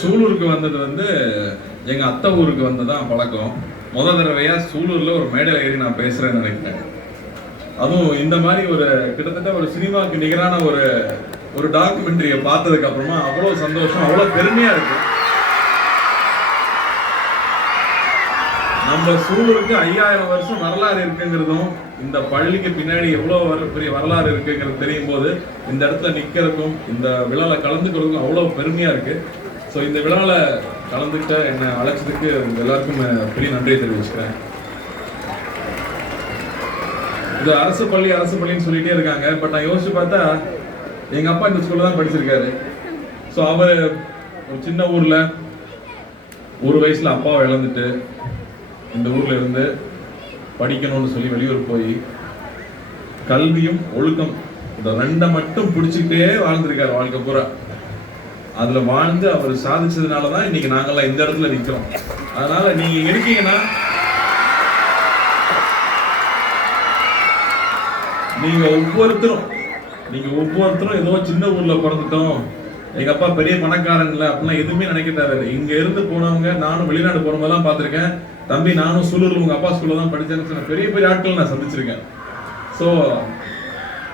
சூலூருக்கு வந்தது வந்து எங்க அத்தை ஊருக்கு வந்ததான் பழக்கம். முதல் தடவையா சூலூர்ல ஒரு மேடையில் ஏறி நான் பேசுறேன்னு நினைக்கிறேன். அதுவும் இந்த மாதிரி ஒரு கிட்டத்தட்ட ஒரு சினிமாவுக்கு நிகரான ஒரு டாக்குமெண்ட்ரியை பார்த்ததுக்கு அப்புறமா அவ்வளவு சந்தோஷம், அவ்வளவு பெருமையா இருக்கு. நம்ம சூலூருக்கு 5000 வருஷம் வரலாறு இருக்குங்கிறதும், இந்த பள்ளிக்கு பின்னாடி எவ்வளவு பெரிய வரலாறு இருக்குங்கிறது தெரியும் போது இந்த இடத்துல நிக்கிறதுக்கும் இந்த விழால கலந்துக்கிறதுக்கும் அவ்வளவு பெருமையா இருக்கு. ஸோ இந்த விழாவில் கலந்துக்கிட்ட என்னை அழைச்சதுக்கு எல்லாருக்கும் பெரிய நன்றியை தெரிவிச்சுக்கிறேன். இது அரசு பள்ளின்னு சொல்லிட்டே இருக்காங்க. பட் நான் யோசிச்சு பார்த்தா எங்க அப்பா இந்த ஸ்கூல்ல தான் படிச்சிருக்காரு. ஸோ அவர் ஒரு சின்ன ஊர்ல ஒரு வயசுல அப்பாவை இழந்துட்டு இந்த ஊர்ல இருந்து படிக்கணும்னு சொல்லி வெளியூர் போய் கல்வியும் ஒழுக்கம் இந்த ரெண்டை மட்டும் பிடிச்சிக்கிட்டே வாழ்ந்திருக்காரு வாழ்க்கை பூரா. அதுல வாழ்ந்து அவர் சாதிச்சதுனாலதான் இன்னைக்கு நாங்கெல்லாம் இந்த இடத்துல நிக்கிறோம். அதனால நீங்க இருக்கீங்கன்னா நீங்க ஒவ்வொருத்தரும் ஏதோ சின்ன ஊர்ல பிறந்துட்டோம், எங்க அப்பா பெரிய பணக்காரன் இல்லை அப்படிலாம் எதுவுமே நினைக்க தேவையில்லை. இங்க இருந்து போனவங்க, நானும் வெளிநாடு போனவங்கலாம் பார்த்திருக்கேன். தம்பி நானும் சூலூர்ல உங்க அப்பா ஸ்கூல்ல தான் படிச்சேன்னு பெரிய பெரிய ஆட்கள் நான் சந்திச்சிருக்கேன். ஸோ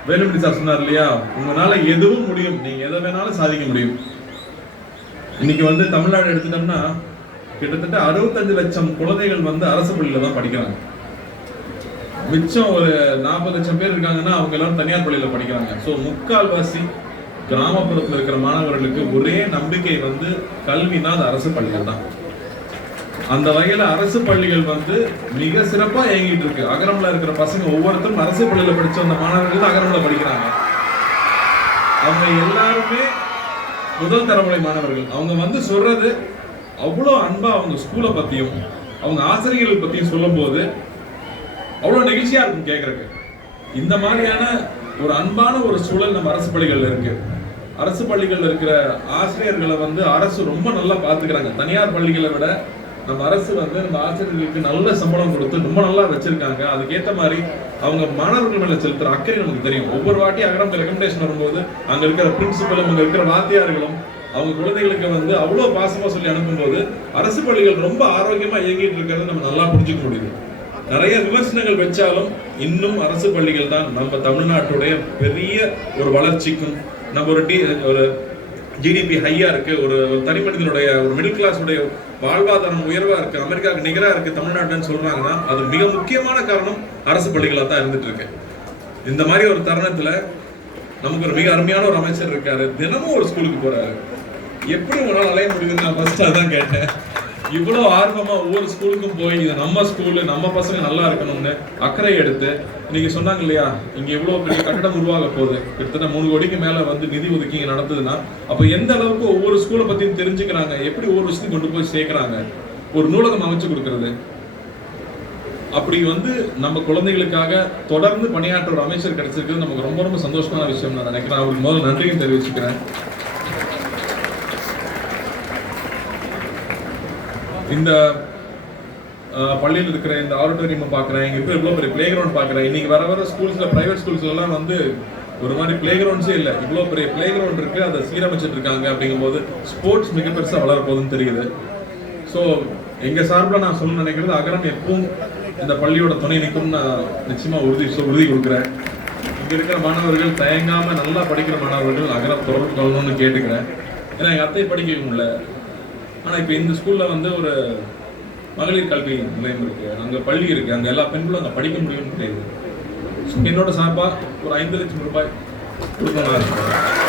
வேலுமணி சார் சொன்னார் இல்லையா, உங்களால எதுவும் முடியும், நீங்க எதை வேணாலும் சாதிக்க முடியும். இன்னைக்கு வந்து தமிழ்நாடு எடுத்துட்டோம்னா கிட்டத்தட்ட 65 லட்சம் குழந்தைகள் வந்து அரசு பள்ளியில தான் படிக்கிறாங்க. மிச்சம் ஒரு 40 லட்சம் பேர் இருக்காங்கன்னா அவங்க எல்லாரும் தனியார் பள்ளியில படிக்கிறாங்க. ஸோ முக்கால்வாசி கிராமப்புறத்தில் இருக்கிற மாணவர்களுக்கு ஒரே நம்பிக்கை வந்து கல்வினா அது அரசு பள்ளிகள் தான். அந்த வகையில அரசு பள்ளிகள் வந்து மிக சிறப்பா இயங்கிட்டு இருக்கு. அகரம்ல இருக்கிற பசங்க ஒவ்வொருத்தரும் அரசு பள்ளியில படிச்ச அந்த மாணவர்கள் தான் அகரம்ல படிக்கிறாங்க. அவங்க எல்லாருமே முதல் தலைமுறை மாணவர்கள். அவங்க வந்து சொல்றது அவ்வளோ அன்பா அவங்க ஸ்கூலை பத்தியும் அவங்க ஆசிரியர்கள் பத்தியும் சொல்லும் போது அவ்வளவு நெகிழ்ச்சியா இருக்கும் கேட்கறதுக்கு. இந்த மாதிரியான ஒரு அன்பான ஒரு சூழல் நம்ம அரசு பள்ளிகள்ல இருக்கு. அரசு பள்ளிகள்ல இருக்கிற ஆசிரியர்களை வந்து அரசு ரொம்ப நல்லா பாத்துக்கிறாங்க. தனியார் பள்ளிகளை விட நம்ம அரசு வந்து நம்ம ஆசிரியர்களுக்கு நல்ல சம்பளம் கொடுத்து ரொம்ப நல்லா வச்சிருக்காங்க. அதுக்கேற்ற மாதிரி அவங்க மாணவர்கள் மேல செலுத்துற அக்கறை நமக்கு தெரியும். ஒவ்வொரு வாட்டி அகரம் ரெக்கமெண்டேஷன் வரும்போது அங்க இருக்கிற பிரின்சிபலும் அங்க இருக்கிற வாத்தியார்களும் அவங்க குழந்தைகளுக்கு வந்து அவ்வளவு பாசமா சொல்லி அனுப்பும்போது அரசு பள்ளிகள் ரொம்ப ஆரோக்கியமா இயங்கிட்டு இருக்கிறது நம்ம நல்லா புரிஞ்சுக்க முடியுது. நிறைய விமர்சனங்கள் வச்சாலும் இன்னும் அரசு பள்ளிகள் தான் நம்ம தமிழ்நாட்டுடைய பெரிய ஒரு வளர்ச்சிக்கும், நம்ம ஒரு ஜிடிபி ஹையா இருக்கு, ஒரு தனி மனிதனுடைய ஒரு மிடில் கிளாஸ் உடைய வாழ்வாதாரம் உயர்வா இருக்கு, அமெரிக்காவுக்கு நிகரா இருக்கு தமிழ்நாட்டுன்னு சொல்றாங்கன்னா அது மிக முக்கியமான காரணம் அரசு பள்ளிகளா தான் இருந்துட்டு இருக்கு. இந்த மாதிரி ஒரு தருணத்துல நமக்கு ஒரு மிக அருமையான ஒரு அமைச்சர் இருக்காரு, தினமும் ஒரு ஸ்கூலுக்கு போறாரு. எப்படி உங்களால் அலைய முடியுதுன்னு நான் ஃபர்ஸ்ட் அதான் கேட்டேன். இவ்வளவு ஆர்வமா ஒவ்வொரு ஸ்கூலுக்கும் போய் இது நம்ம ஸ்கூலு, நம்ம பசங்க நல்லா இருக்கணும்னு அக்கறை எடுத்து இன்னைக்கு சொன்னாங்க இல்லையா, இங்க இவ்வளவு பெரிய கட்டடம் உருவாக போகுது, கிட்டத்தட்ட 3 கோடிக்கு மேல வந்து நிதி ஒதுக்கி நடந்ததுன்னா அப்ப எந்த அளவுக்கு ஒவ்வொரு ஸ்கூலை பத்தியும் தெரிஞ்சுக்கிறாங்க, எப்படி ஒவ்வொரு விஷயத்தையும் கொண்டு போய் சேர்க்கிறாங்க, ஒரு நூலகம் அமைச்சு கொடுக்கறது. அப்படி வந்து நம்ம குழந்தைகளுக்காக தொடர்ந்து பணியாற்ற ஒரு அமைச்சர் கிடைச்சிருக்கிறது நமக்கு ரொம்ப ரொம்ப சந்தோஷமான விஷயம் நான் நினைக்கிறேன். அவருக்கு முதல்ல நன்றியும் தெரிவிச்சுக்கிறேன். இந்த பள்ளியில் இருக்கிற இந்த ஆடிட்டோரியம் பார்க்குறேன், இங்கே இப்போ இவ்வளோ பெரிய பிளே கிரவுண்ட் பார்க்குறேன். இன்னைக்கு வர ஸ்கூல்ஸில் ப்ரைவேட் ஸ்கூல்ஸ்லாம் வந்து ஒரு மாதிரி பிளே கிரவுண்ட்ஸே இல்லை, இவ்வளோ பெரிய பிளே கிரவுண்ட் இருக்குது, அதை சீரமைச்சிட்டு இருக்காங்க. அப்படிங்கும்போது ஸ்போர்ட்ஸ் மிக பெருசாக வளர போகுதுன்னு தெரியுது. ஸோ எங்கள் சார்பில் நான் சொல்ல நினைக்கிறது, அகரம் எப்பவும் இந்த பள்ளியோட துணை நிற்கும் நான் நிச்சயமாக உறுதி கொடுக்குறேன். இங்கே இருக்கிற மாணவர்கள் தயங்காமல் நல்லா படிக்கிற மாணவர்கள் அகரம் தொடர்பு கொள்ளணும்னு கேட்டுக்கிறேன். ஏன்னா எங்கள் அத்தை படிக்க முடியல. ஆனால் இப்போ இந்த ஸ்கூலில் வந்து ஒரு மகளிர் கல்வி நிலையம் இருக்குது, அங்கே பள்ளி இருக்குது, அங்கே எல்லா பெண்களும் அங்கே படிக்க முடியும்னு தெரியுது. என்னோட சார்பாக ஒரு 5 லட்சம் ரூபாய் கொடுக்கணும்.